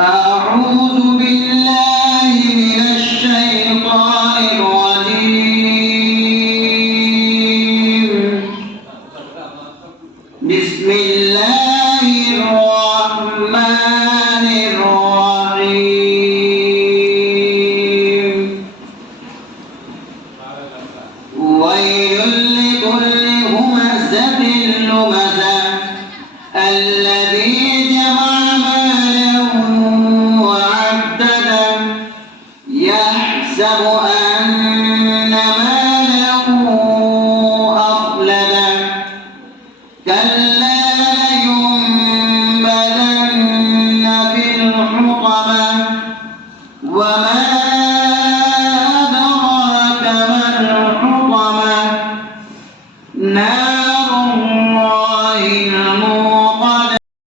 أعوذ بالله من الشيطان الرجيم. بسم الله الرحمن الرحيم. ويل لكل همزة لمزة الذي جمع